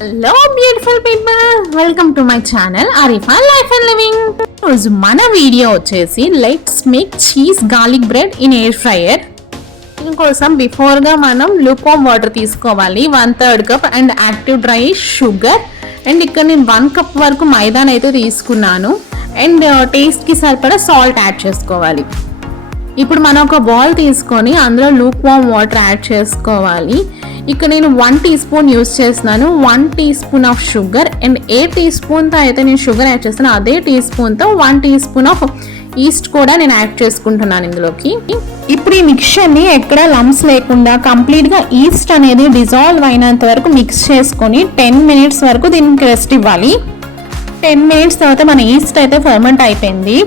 Hello beautiful people, welcome to my channel Arifa life and living. రోజు మన video వచ్చేసి let's make cheese garlic bread in air fryer. దీనికోసం బిఫోర్గా మనం lukewarm water తీసుకోవాలి, 1/3 cup and active dry sugar. అండ్ ఇక్కడ నేను 1 కప్ వరకు మైదాన్ అయితే తీసుకున్నాను. అండ్ టేస్ట్కి సరిపడా సాల్ట్ యాడ్ చేసుకోవాలి. ఇప్పుడు మనం ఒక బౌల్ తీసుకొని అందులో లూక్వామ్ వాటర్ యాడ్ చేసుకోవాలి. ఇక్కడ నేను 1 టీ స్పూన్ యూస్ చేస్తున్నాను, 1 teaspoon of sugar. And a టీ స్పూన్తో అయితే నేను షుగర్ యాడ్ చేస్తాను అదే టీ స్పూన్తో 1 టీ స్పూన్ ఆఫ్ ఈస్ట్ కూడా నేను యాడ్ చేసుకుంటున్నాను ఇందులోకి. ఇప్పుడు ఈ మిక్చర్ని ఎక్కడ లంప్స్ లేకుండా కంప్లీట్గా ఈస్ట్ అనేది డిజాల్వ్ అయినంత వరకు మిక్స్ చేసుకొని 10 మినిట్స్ వరకు దీనికి రెస్ట్ ఇవ్వాలి. 10 మినిట్స్ తర్వాత మన ఈస్ట్ అయితే ఫర్మెంట్ అయిపోయింది.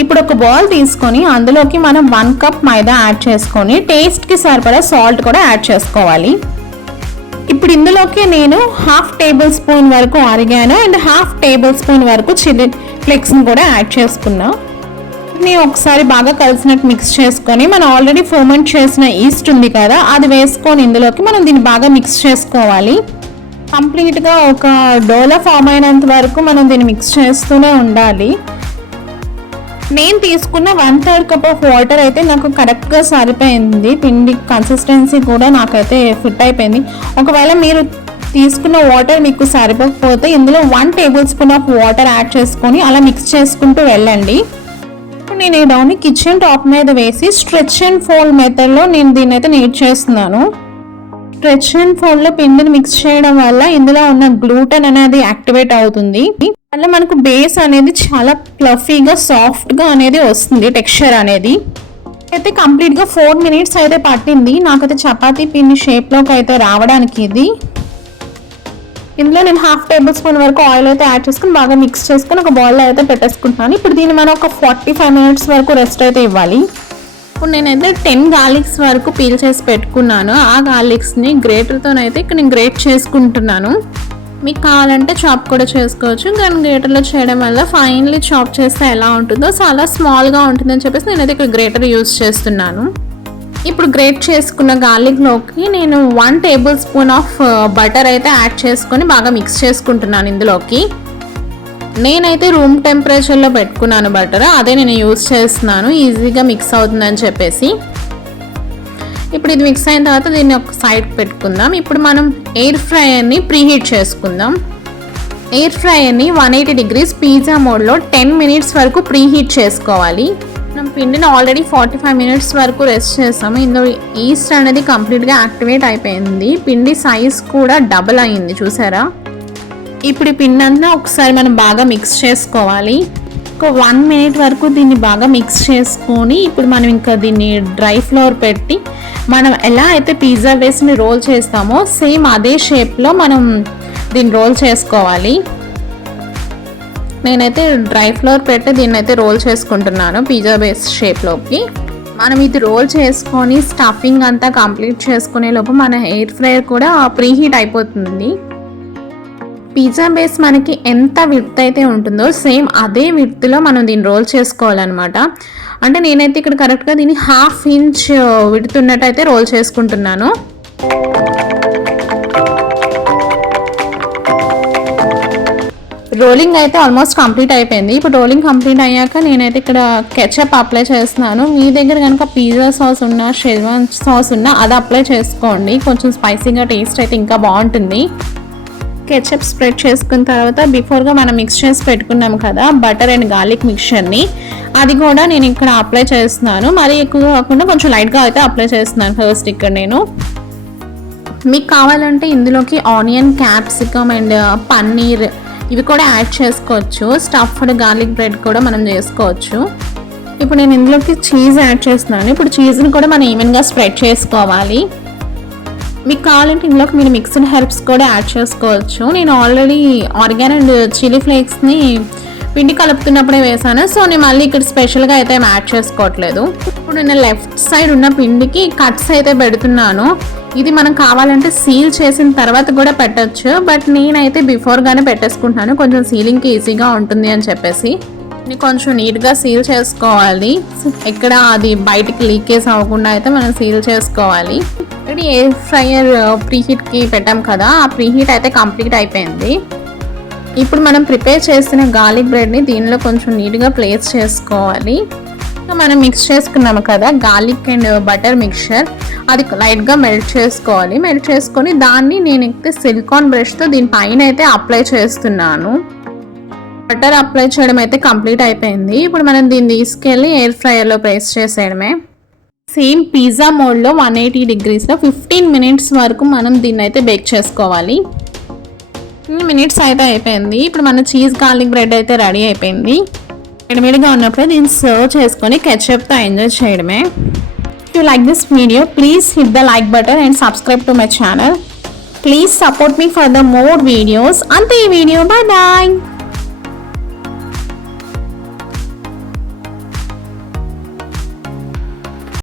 ఇప్పుడు ఒక బౌల్ తీసుకొని అందులోకి మనం 1 కప్ మైదా యాడ్ చేసుకొని టేస్ట్కి సరిపడా సాల్ట్ కూడా యాడ్ చేసుకోవాలి. ఇప్పుడు ఇందులోకి నేను 1/2 టేబుల్ స్పూన్ వరకు ఆరిగానో అండ్ 1/2 టేబుల్ స్పూన్ వరకు చిల్లీ ఫ్లేక్స్ని కూడా యాడ్ చేసుకున్నా. ఒకసారి బాగా కలిసినట్టు మిక్స్ చేసుకొని మనం ఆల్రెడీ ఫర్మెంట్ చేసిన ఈస్ట్ ఉంది కదా అది వేసుకొని ఇందులోకి మనం దీన్ని బాగా మిక్స్ చేసుకోవాలి. కంప్లీట్గా ఒక డోలా ఫామ్ అయినంత వరకు మనం దీన్ని మిక్స్ చేస్తూనే ఉండాలి. నేను తీసుకున్న 1/3 కప్ ఆఫ్ వాటర్ అయితే నాకు కరెక్ట్గా సరిపోయింది. పిండి కన్సిస్టెన్సీ కూడా నాకైతే ఫిట్ అయిపోయింది. ఒకవేళ మీరు తీసుకున్న వాటర్ మీకు సరిపోకపోతే ఇందులో 1 table spoon of water add చేసుకొని అలా మిక్స్ చేసుకుంటూ వెళ్ళండి. నేను ఈ డౌని కిచెన్ టాప్ మీద వేసి స్ట్రెచ్ అండ్ ఫోల్డ్ మెథడ్లో నేను దీన్ని అయితే నీట్ చేస్తున్నాను. స్ట్రెచ్ అండ్ ఫోల్డ్లో పిండిని మిక్స్ చేయడం వల్ల ఇందులో ఉన్న గ్లూటెన్ అనేది యాక్టివేట్ అవుతుంది. అలా మనకు బేస్ అనేది చాలా ఫ్లఫీగా సాఫ్ట్గా అనేది వస్తుంది టెక్స్చర్ అనేది. అయితే కంప్లీట్గా 4 మినిట్స్ అయితే పట్టింది నాకైతే చపాతీ పిండి షేప్లోకి అయితే రావడానికి. ఇది ఇందులో నేను 1/2 టేబుల్ స్పూన్ వరకు ఆయిల్ అయితే యాడ్ చేసుకుని బాగా మిక్స్ చేసుకుని ఒక బౌల్లో అయితే పెట్టేసుకుంటున్నాను. ఇప్పుడు దీన్ని మనం ఒక 45 మినిట్స్ వరకు రెస్ట్ అయితే ఇవ్వాలి. ఇప్పుడు నేనైతే 10 గార్లిక్స్ వరకు పీల్ చేసి పెట్టుకున్నాను. ఆ గార్లిక్స్ని గ్రేటర్తోనైతే ఇక్కడ నేను గ్రేట్ చేసుకుంటున్నాను. మీకు కావాలంటే చాప్ కూడా చేసుకోవచ్చు, కానీ గ్రేటర్లో చేయడం వల్ల ఫైనలీ చాప్ చేస్తే ఎలా ఉంటుందో చాలా స్మాల్గా ఉంటుందని చెప్పేసి నేనైతే ఇక్కడ గ్రేటర్ యూజ్ చేస్తున్నాను. ఇప్పుడు గ్రేట్ చేసుకున్న గార్లిక్లోకి నేను 1 టేబుల్ స్పూన్ ఆఫ్ బటర్ అయితే యాడ్ చేసుకొని బాగా మిక్స్ చేసుకుంటున్నాను ఇందులోకి. నేనైతే రూమ్ టెంపరేచర్లో పెట్టుకున్నాను బటర్, అదే నేను యూజ్ చేస్తున్నాను ఈజీగా మిక్స్ అవుతుందని చెప్పేసి. ఇప్పుడు ఇది మిక్స్ అయిన తర్వాత దీన్ని ఒక సైడ్కి పెట్టుకుందాం. ఇప్పుడు మనం ఎయిర్ ఫ్రైయర్ని ప్రీహీట్ చేసుకుందాం. ఎయిర్ ఫ్రైయర్ని 180 డిగ్రీస్ పిజ్జా మోడ్లో 10 మినిట్స్ వరకు ప్రీహీట్ చేసుకోవాలి. మనం పిండిని ఆల్రెడీ 45 మినిట్స్ వరకు రెస్ట్ చేస్తాము. ఇందులో ఈస్ట్ అనేది కంప్లీట్గా యాక్టివేట్ అయిపోయింది. పిండి సైజ్ కూడా డబుల్ అయింది చూసారా. ఇప్పుడు ఈ పిండి అంతా ఒకసారి మనం బాగా మిక్స్ చేసుకోవాలి. ఒక 1 మినిట్ వరకు దీన్ని బాగా మిక్స్ చేసుకొని ఇప్పుడు మనం ఇంకా దీన్ని డ్రై ఫ్లోర్ పెట్టి మనం ఎలా అయితే పిజ్జా బేస్ని రోల్ చేస్తామో సేమ్ అదే షేప్లో మనం దీన్ని రోల్ చేసుకోవాలి. నేనైతే డ్రై ఫ్లోర్ పెట్టి దీన్ని అయితే రోల్ చేసుకుంటున్నాను పిజ్జా బేస్ షేప్లోకి. మనం ఇది రోల్ చేసుకొని స్టఫింగ్ అంతా కంప్లీట్ చేసుకునే లోపు మన ఎయిర్ ఫ్రైయర్ కూడా ప్రీహీట్ అయిపోతుంది. పిజ్జా బేస్ మనకి ఎంత విడ్త్ అయితే ఉంటుందో సేమ్ అదే విడ్త్లో మనం దీన్ని రోల్ చేసుకోవాలన్నమాట. అంటే నేనైతే ఇక్కడ కరెక్ట్గా దీన్ని 1/2 ఇంచ్ విడ్త్ ఉన్నట్టయితే రోల్ చేసుకుంటున్నాను. రోలింగ్ అయితే ఆల్మోస్ట్ కంప్లీట్ అయిపోయింది. ఇప్పుడు రోలింగ్ కంప్లీట్ అయ్యాక నేనైతే ఇక్కడ కెచప్ అప్లై చేస్తున్నాను. మీ దగ్గర కనుక పిజ్జా సాస్ ఉన్నా షెజ్వాన్ సాస్ ఉన్నా అది అప్లై చేసుకోండి, కొంచెం స్పైసీగా టేస్ట్ అయితే ఇంకా బాగుంటుంది. కెచప్ స్ప్రెడ్ చేసుకున్న తర్వాత బిఫోర్గా మనం మిక్స్ చేసి పెట్టుకున్నాం కదా బటర్ అండ్ గార్లిక్ మిక్చర్ని, అది కూడా నేను ఇక్కడ అప్లై చేస్తున్నాను. మరీ ఎక్కువగా కాకుండా కొంచెం లైట్గా అయితే అప్లై చేస్తున్నాను ఫస్ట్ ఇక్కడ నేను. మీకు కావాలంటే ఇందులోకి ఆనియన్, క్యాప్సికమ్ అండ్ పన్నీర్ ఇవి కూడా యాడ్ చేసుకోవచ్చు. స్టఫ్డ్ గార్లిక్ బ్రెడ్ కూడా మనం చేసుకోవచ్చు. ఇప్పుడు నేను ఇందులోకి చీజ్ యాడ్ చేస్తున్నాను. ఇప్పుడు చీజ్ని కూడా మనం ఈవెన్గా స్ప్రెడ్ చేసుకోవాలి. మీకు కావాలంటే ఇందులోకి మీరు మిక్స్డ్ హెర్బ్స్ కూడా యాడ్ చేసుకోవచ్చు. నేను ఆల్రెడీ ఆర్గాన్ అండ్ చిల్లీ ఫ్లేక్స్ని పిండి కలుపుతున్నప్పుడే వేసాను, సో నేను మళ్ళీ ఇక్కడ స్పెషల్గా అయితే ఏం యాడ్ చేసుకోవట్లేదు. ఇప్పుడు నేను లెఫ్ట్ సైడ్ ఉన్న పిండికి కట్స్ అయితే పెడుతున్నాను. ఇది మనం కావాలంటే సీల్ చేసిన తర్వాత కూడా పెట్టచ్చు, బట్ నేనైతే బిఫోర్గానే పెట్టేసుకుంటున్నాను, కొంచెం సీలింగ్కి ఈజీగా ఉంటుంది అని చెప్పేసి. కొంచెం నీట్గా సీల్ చేసుకోవాలి, ఎక్కడ అది బయటికి లీకేజ్ అవ్వకుండా అయితే మనం సీల్ చేసుకోవాలి. ఆల్రెడీ ఎయిర్ ఫ్రైయర్ ప్రీహీట్కి పెట్టాం కదా, ఆ ప్రీహీట్ అయితే కంప్లీట్ అయిపోయింది. ఇప్పుడు మనం ప్రిపేర్ చేసిన గార్లిక్ బ్రెడ్ని దీనిలో కొంచెం నీట్గా ప్లేస్ చేసుకోవాలి. మనం మిక్స్ చేసుకున్నాము కదా గార్లిక్ అండ్ బటర్ మిక్చర్, అది లైట్గా మెల్ట్ చేసుకోవాలి. మెల్ట్ చేసుకొని దాన్ని నేనైతే సిలికాన్ బ్రష్తో దీనిపైన అయితే అప్లై చేస్తున్నాను. బటర్ అప్లై చేయడం అయితే కంప్లీట్ అయిపోయింది. ఇప్పుడు మనం దీన్ని తీసుకెళ్ళి ఎయిర్ ఫ్రైయర్లో ప్లేస్ చేసేయడమే. సేమ్ పిజ్జా మోడ్లో 180 degreesలో 15 minutes వరకు మనం దీన్ని అయితే బేక్ చేసుకోవాలి. 15 minutes అయితే అయిపోయింది. ఇప్పుడు మన చీజ్ గార్లిక్ బ్రెడ్ అయితే రెడీ అయిపోయింది. వేడివేడిగా ఉన్నప్పుడే దీన్ని సర్వ్ చేసుకొని కెచప్తో ఎంజాయ్ చేయడమే. If you like this video, please hit the like button and subscribe to my channel. Please support me for the more videos. Ante ee video. Bye bye.